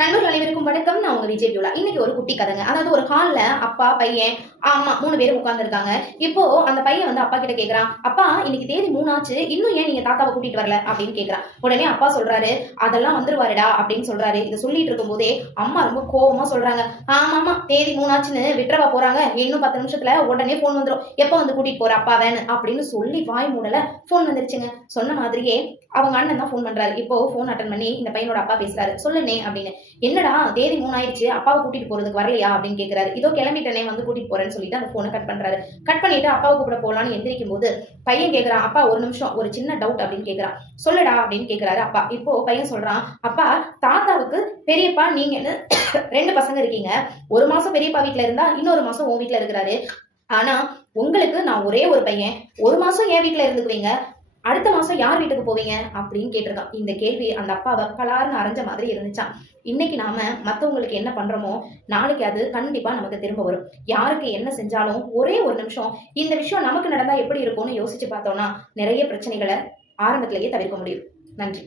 நண்பர்கள் அனைவருக்கும் வணக்கம். நான் உங்க விஜய் பியூலா. இன்னைக்கு ஒரு குட்டி கதைங்க. அதாவது ஒரு ஹால்ல அப்பா, பையன், அம்மா 3 பேரும் உட்கார்ந்துருக்காங்க. இப்போ அந்த பையன் வந்து அப்பா கிட்ட கேக்குறான், அப்பா இன்னைக்கு தேதி 3 ஆச்சு, இன்னும் ஏன் நீங்க தாத்தாவை கூட்டிட்டு வரல அப்படின்னு கேக்குறான். உடனே அப்பா சொல்றாரு, அதெல்லாம் வந்துருவாருடா அப்படின்னு சொல்றாரு. இதை சொல்லிட்டு இருக்கும் போதே அம்மா ரொம்ப கோவமா சொல்றாங்க, ஆமாமா தேதி 3 ஆச்சுன்னு விட்டுறவா போறாங்க, இன்னும் 10 நிமிஷத்துல உடனே போன் வந்துடும், எப்ப வந்து கூட்டிட்டு போற அப்பாவேன்னு அப்படின்னு சொல்லி வாய் மூடல போன் வந்துருச்சுங்க. சொன்ன மாதிரியே அவங்க அண்ணன் தான் போன் பண்றாரு. இப்போ போன் அட்டன் பண்ணி இந்த பையனோட அப்பா பேசுறாரு. சொல்லுனே அப்படின்னு. என்னடா தேதி 3 ஆயிடுச்சு, அப்பாவை கூட்டிட்டு போறதுக்கு வரலையா அப்படின்னு கேக்குறாரு. இதோ கிளம்பிட்டனே, வந்து கூட்டிட்டு போறேன்னு சொல்லிட்டு அந்த போனை கட் பண்றாரு. கட் பண்ணிட்டு அப்பாவை கூப்பிட போலான்னு எந்திரிக்கும் போது பையன் கேக்குறான், அப்பா ஒரு நிமிஷம், ஒரு சின்ன டவுட் அப்படின்னு கேக்குறான். சொல்லுடா அப்படின்னு கேக்குறாரு அப்பா. இப்போ பையன் சொல்றான், அப்பா தாத்தாவுக்கு பெரியப்பா நீங்கன்னு 2 பசங்க இருக்கீங்க. ஒரு மாசம் பெரியப்பா வீட்டுல இருந்தா இன்னொரு மாசம் உன் வீட்டுல இருக்கிறாரு. ஆனா உங்களுக்கு நான் ஒரே ஒரு பையன், ஒரு மாசம் என் வீட்டுல இருந்துக்குவீங்க, அடுத்த மாசம் யார் வீட்டுக்கு போவீங்க அப்படின்னு கேட்டிருக்கான். இந்த கேள்வி அந்த அப்பாவை பலார்னு அரைஞ்ச மாதிரி இருந்துச்சான். இன்னைக்கு நாம மத்தவங்களுக்கு என்ன பண்றோமோ நாளைக்கு அது கண்டிப்பா நமக்கு திரும்ப வரும். யாருக்கு என்ன செஞ்சாலும் ஒரே ஒரு நிமிஷம் இந்த விஷயம் நமக்கு நடந்தா எப்படி இருக்கும்னு யோசிச்சு பார்த்தோம்னா நிறைய பிரச்சனைகளை ஆரம்பத்திலேயே தவிர்க்க முடியும். நன்றி.